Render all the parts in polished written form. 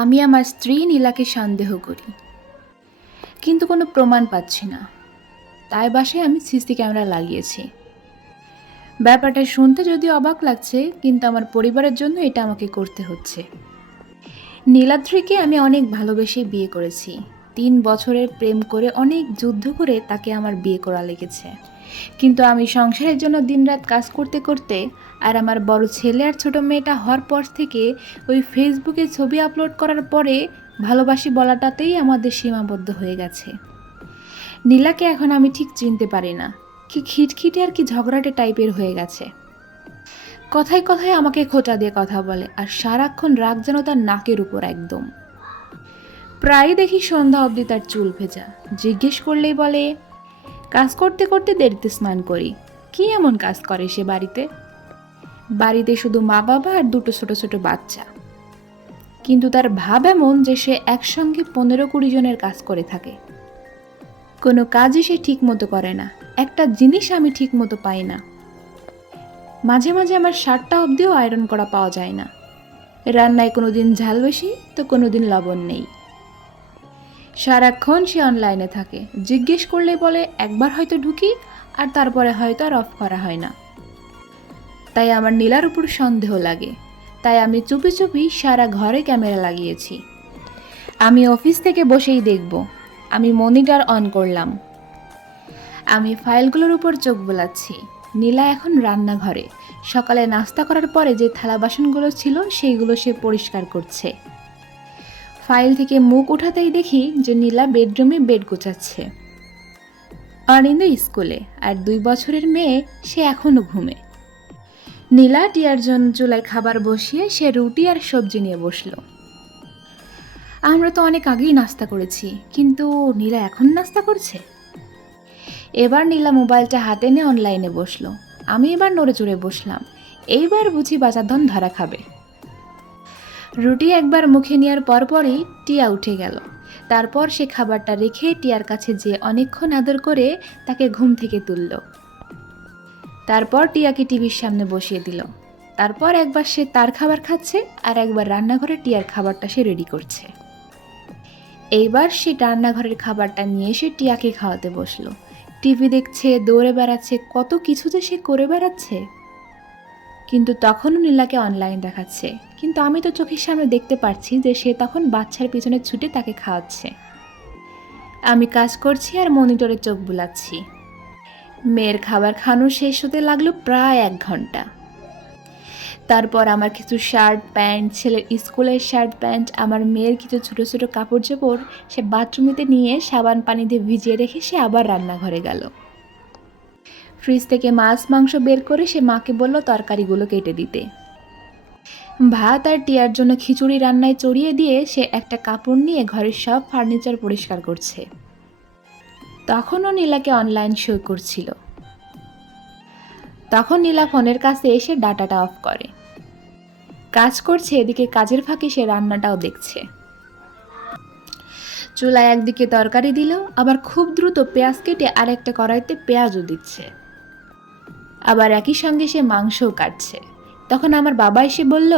আমি আমার স্ত্রী নীলাকে সন্দেহ করি, কিন্তু কোনো প্রমাণ পাচ্ছি না। তাই বাসায় আমি সিসি ক্যামেরা লাগিয়েছি। ব্যাপারটা শুনতে যদিও অবাক লাগছে, কিন্তু আমার পরিবারের জন্য এটা আমাকে করতে হচ্ছে। নীলাদ্রিকে আমি অনেক ভালোবেসে বিয়ে করেছি। 3 বছরের প্রেম করে, অনেক যুদ্ধ করে তাকে আমার বিয়ে করা লেগেছে। কিন্তু আমি সংসারের জন্য দিনরাত কাজ করতে করতে, আর আমার বড় ছেলে আর ছোট মেয়েটা হওয়ার পর থেকে ওই ফেসবুকে ছবি আপলোড করার পরে ভালোবাসি বলাটাতেই আমাদের সীমাবদ্ধ হয়ে গেছে। নীলাকে এখন আমি ঠিক চিনতে পারি না, কি খিটখিটে আর কি ঝগড়াটে টাইপের হয়ে গেছে। কথায় কথায় আমাকে খোঁচা দিয়ে কথা বলে, আর সারাক্ষণ রাগ যেন তার নাকের উপর একদম। প্রায় দেখি সন্ধ্যা অবধি তার চুল ভেজা। জিজ্ঞেস করলেই বলে কাজ করতে করতে দেরিতে স্নান করি। কি এমন কাজ করে সে বাড়িতে? বাড়িতে শুধু মা বাবা আর দুটো ছোট ছোট বাচ্চা, কিন্তু তার ভাব এমন যে সে একসঙ্গে 15-20 জনের কাজ করে থাকে। কোনো কাজই সে ঠিক মতো করে না। একটা জিনিস আমি ঠিক মতো পাই না। মাঝে মাঝে আমার শার্টটা অবধিও আয়রন করা পাওয়া যায় না। রান্নায় কোনোদিন ঝাল বেশি তো কোনোদিন লবণ নেই। সারাক্ষণ সে অনলাইনে থাকে। জিজ্ঞেস করলে বলে একবার হয়তো ঢুকি, আর তারপরে হয়তো আর অফ করা হয় না। তাই আমার নীলার উপর সন্দেহ লাগে। তাই আমি চুপি চুপি সারা ঘরে ক্যামেরা লাগিয়েছি। আমি অফিস থেকে বসেই দেখব। আমি মনিটর অন করলাম। আমি ফাইলগুলোর উপর চোখ বোলাচ্ছি। নীলা এখন রান্নাঘরে সকালে নাস্তা করার পরে যে থালা বাসনগুলো ছিল সেইগুলো সে পরিষ্কার করছে। ফাইল থেকে মুখ উঠাতেই দেখি যে নীলা বেডরুমে বেড গোছাচ্ছে। অনিন্দ স্কুলে, আর 2 বছরের মেয়ে সে এখনো ঘুমে। নীলা টিয়ার জন্য চুলায় খাবার বসিয়ে সে রুটি আর সবজি নিয়ে বসলো। আমরা তো অনেক আগেই নাস্তা করেছি, কিন্তু নীলা এখন নাস্তা করছে। এবার নীলা মোবাইলটা হাতে নিয়ে অনলাইনে বসলো। আমি এবার নড়ে চড়ে বসলাম। এইবার বুঝি বাজার ধন ধরা খাবে। রুটি একবার মুখে নেওয়ার পরপরই টিয়া উঠে গেল। তারপর সে খাবারটা রেখে টিয়ার কাছে যেয়ে অনেকক্ষণ আদর করে তাকে ঘুম থেকে তুলল। তারপর টিয়াকে টিভির সামনে বসিয়ে দিল। তারপর একবার সে তার খাবার খাচ্ছে, আর একবার রান্নাঘরে টিয়ার খাবারটা সে রেডি করছে। এইবার সে রান্নাঘরের খাবারটা নিয়ে এসে টিয়াকে খাওয়াতে বসলো। টিভি দেখছে, দৌড়ে বেড়াচ্ছে, কত কিছু যে সে করে বেড়াচ্ছে। কিন্তু তখনও নীলাকে অনলাইন দেখাচ্ছে, কিন্তু আমি তো চোখের সামনে দেখতে পাচ্ছি যে সে তখন বাচ্চার পিছনে ছুটে তাকে খাওয়াচ্ছে। আমি কাজ করছি আর মনিটরে চোখ বুলাচ্ছি। মেয়ের খাবার খাওয়ানো শেষ হতে লাগলো প্রায় 1 ঘন্টা। তারপর আমার কিছু শার্ট প্যান্ট, ছেলের স্কুলের শার্ট প্যান্ট, আমার মেয়ের কিছু ছোট ছোট কাপড় চোপড় সে বাথরুমেতে নিয়ে সাবান পানি দিয়ে ভিজিয়ে রেখে সে আবার রান্নাঘরে গেল। ফ্রিজ থেকে মাছ মাংস বের করে সে মাকে বলল তরকারিগুলো কেটে দিতে। ভাত আর টিয়ার জন্য খিচুড়ি রান্নায় চড়িয়ে দিয়ে সে একটা কাপড় নিয়ে ঘরের সব ফার্নিচার পরিষ্কার করছে। তখনও নীলাকে অনলাইন শো করছিল। তখন নীলা ফোনের কাছে এসে ডাটাটা অফ করে। কাজ করছে, এদিকে কাজের ফাঁকে সে রান্নাটাও দেখছে। চুলায় একদিকে তরকারি দিল, আবার খুব দ্রুত পেঁয়াজ কেটে আরেকটা কড়াইতে পেঁয়াজও দিচ্ছে। আবার একই সঙ্গে সে মাংসও কাটছে। তখন আমার বাবা এসে বলল,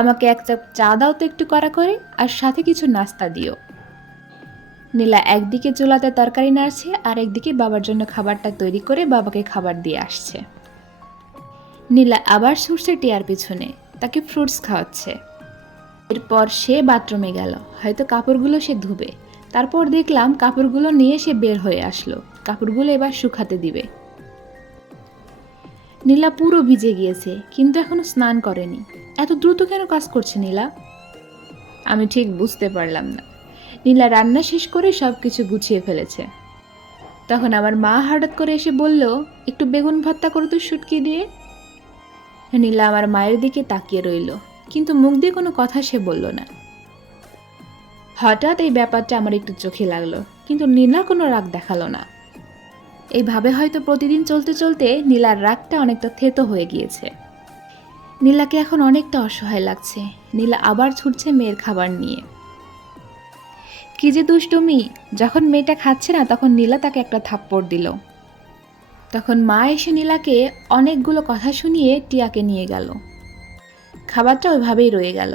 আমাকে 1 কাপ চা দাও তো একটু কড়া করে, আর সাথে কিছু নাস্তা দিও। নীলা একদিকে চুলাতে তরকারি নাড়ছে, আর একদিকে বাবার জন্য খাবারটা তৈরি করে বাবাকে খাবার দিয়ে আসছে। নীলা আবার ছুটছে টিয়ার পিছনে, তাকে ফ্রুটস খাওয়াচ্ছে। এরপর সে বাথরুমে গেল, হয়তো কাপড়গুলো সে ধুবে। তারপর দেখলাম কাপড়গুলো নিয়ে সে বের হয়ে আসলো। কাপড়গুলো এবার শুকাতে দিবে। নীলা পুরো ভিজে গিয়েছে, কিন্তু এখনো স্নান করেনি। এত দ্রুত কেন কাজ করছে নীলা? আমি ঠিক বুঝতে পারলাম না। নীলা রান্না শেষ করে সব কিছু গুছিয়ে ফেলেছে। তখন আমার মা হঠাৎ করে এসে বলল, একটু বেগুন ভর্তা করো তো শুটকি দিয়ে। নীলা আমার মায়ের দিকে তাকিয়ে রইল, কিন্তু মুখ দিয়ে কোনো কথা সে বলল না। হঠাৎ এই ব্যাপারটা আমার একটু চোখে লাগলো, কিন্তু নীলা কোনো রাগ দেখালো না। এইভাবে হয়তো প্রতিদিন চলতে চলতে নীলার রাগটা অনেকটা থেতো হয়ে গিয়েছে। নীলাকে এখন অনেকটা অসহায় লাগছে। নীলা আবার ছুটছে মেয়ের খাবার নিয়ে। কি যে দুষ্টুমি! যখন মেয়েটা খাচ্ছে না তখন নীলা তাকে একটা থাপ্পড় দিল। তখন মা এসে নীলাকে অনেকগুলো কথা শুনিয়ে টিয়াকে নিয়ে গেল। খাবারটা ওইভাবেই রয়ে গেল।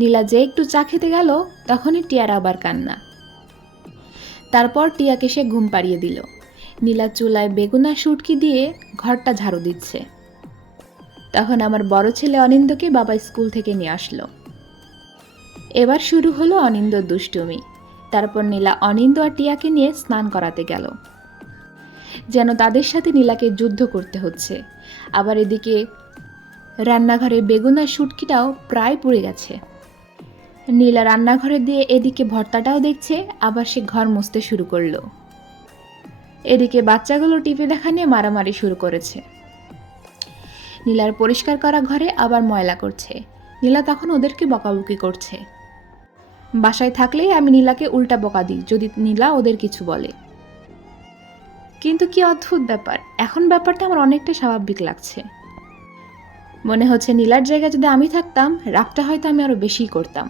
নীলা যে একটু চা খেতে গেল তখনই টিয়ার আবার কান্না। তারপর টিয়াকে সে ঘুম পাড়িয়ে দিল। নীলা চুলায় বেগুন আর শুটকি দিয়ে ঘরটা ঝাড়ু দিচ্ছে। তখন আমার বড় ছেলে অনিন্দকে বাবা স্কুল থেকে নিয়ে আসলো। এবার শুরু হলো অনিন্দর দুষ্টুমি। তারপর নীলা অনিন্দ আর টিয়াকে নিয়ে স্নান করাতে গেল, যেন তাদের সাথে নীলাকে যুদ্ধ করতে হচ্ছে। আবার এদিকে রান্নাঘরে বেগুন আর শুটকিটাও প্রায় পুড়ে গেছে। নীলা রান্নাঘরে দিয়ে এদিকে ভর্তাটাও দেখছে, আবার সে ঘর মুছতে শুরু করলো। এদিকে বাচ্চাগুলো টিভি দেখা নিয়ে মারামারি শুরু করেছে। নীলার পরিষ্কার করা ঘরে আবার ময়লা করছে। নীলা তখন ওদেরকে বকাবকি করছে। বাসায় থাকলেই আমি নীলাকে উল্টা বকা দিই যদি নীলা ওদের কিছু বলে। কিন্তু কি অদ্ভুত ব্যাপার, এখন ব্যাপারটা আমার অনেকটা স্বাভাবিক লাগছে। মনে হচ্ছে নীলার জায়গায় যদি আমি থাকতাম রাগটা হয়তো আমি আরো বেশি করতাম।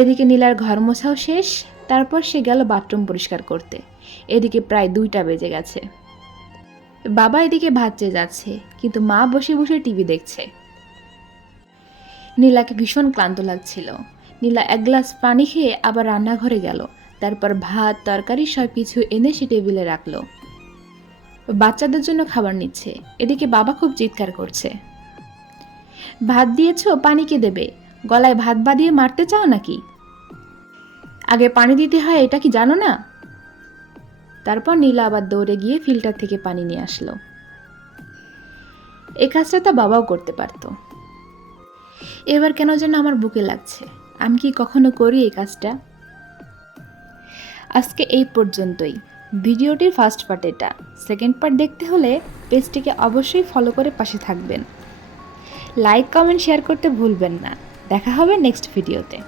এদিকে নীলার ঘর মোছাও শেষ। তারপর সে গেল বাথরুম পরিষ্কার করতে। এদিকে প্রায় 2টা বেজে গেছে। বাবা এদিকে ভাত চেয়ে যাচ্ছে, কিন্তু মা বসে বসে টিভি দেখছে। নীলাকে ভীষণ ক্লান্ত লাগছিল। নীলা 1 গ্লাস পানি খেয়ে আবার রান্নাঘরে গেল। তারপর ভাত তরকারি সব কিছু এনে সে টেবিলে রাখলো। বাচ্চাদের জন্য খাবার নিচ্ছে। এদিকে বাবা খুব চিৎকার করছে, ভাত দিয়েছো, পানি কে দেবে? গলায় ভাত বাঁধিয়ে মারতে চাও নাকি? আগে পানি দিতে হয়, এটা কি জানো না? তারপর নীলা আবার দৌড়ে গিয়ে ফিল্টার থেকে পানি নিয়ে আসলো। এই কাজটা তো বাবাও করতে পারতো। এবার কেন যেন আমার বুকে লাগছে, আমি কি কখনো করি এই কাজটা? আজকে এই পর্যন্তই। ভিডিওটির ফার্স্ট পার্ট এটা। সেকেন্ড পার্ট দেখতে হলে পেজটিকে অবশ্যই ফলো করে পাশে থাকবেন। লাইক কমেন্ট শেয়ার করতে ভুলবেন না। দেখা হবে নেক্সট ভিডিওতে।